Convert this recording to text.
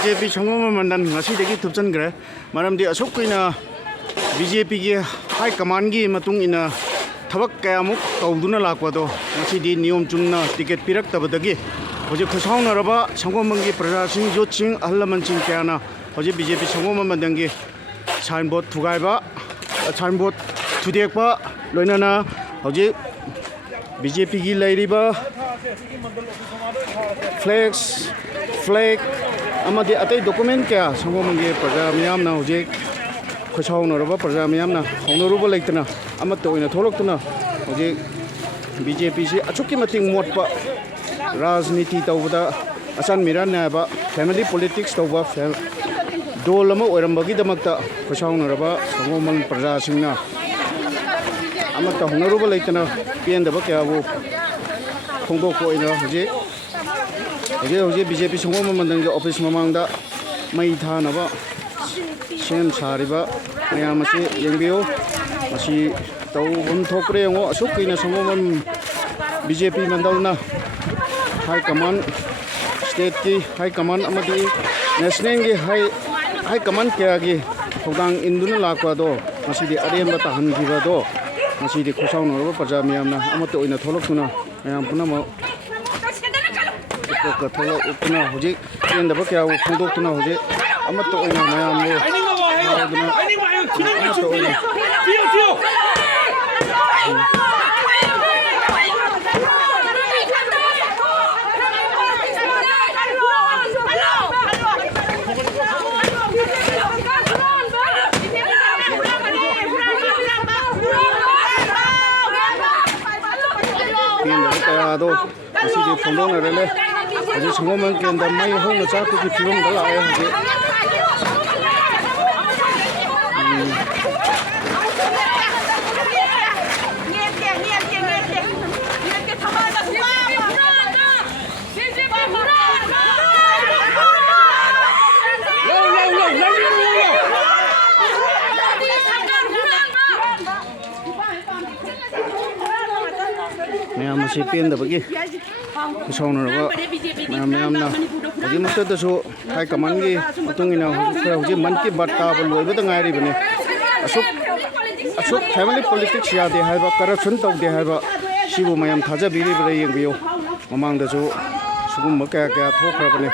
BJP 청원만 만난 ngasidagi thupchangré maramdi asok kuina BJP gi high command gi matungina thabak kayamuk tawduna lakpado ngasidi niyom chumna ticket pirak tabadagi hoje khosaunaraba sangommangi prajasing joching ahlamanching kyana hoje BJP 청원만 만dangi signboard thugaiba signboard thudekpa loinana hoje BJP gi lairiba flag amadi atai document kya sangommangi praja miyamna hoje khosaunaraba praja miyamna haunaruba leitana amata oina tholoktuna hoje BJP si achukki mating motpa rajniti tawbada asan miranaba family politics tawba dol ama oirambagi damakta khosaunaraba sangomman praja singna amata haunaruba leitana pendaba kyabu khongdok ko ina hoje BJP sangomman mandang office mamangda mai thanaba sem sariba mayam ase yengbiyo masi tawbam thokre ngo asukina sangomman BJP mandalna high command state ki high command amadi national ki high command kya gi thogdang induna lakwa do masidi aremba tahan giba do masidi khosaunaraba praja miyamna amata oina tholoktuna mayam punama ka tholo upna hoje endaba kya khongdoktuna hoje amata oina mayam lo amata oina ado asidi phondong rele aje sangomman kenda mai hongna cha ku ki phibam dala ay hoje mayam si pen da bagi khosaunaraba mayamna hoje matta da so high command gi matungina hoje man ki batta ba loiba da ngairi bane asuk family politics ya de haiba corruption taw de haiba sibu mayam thaja biri bire yengbiyo mamang da so sugum ma kya thokra bane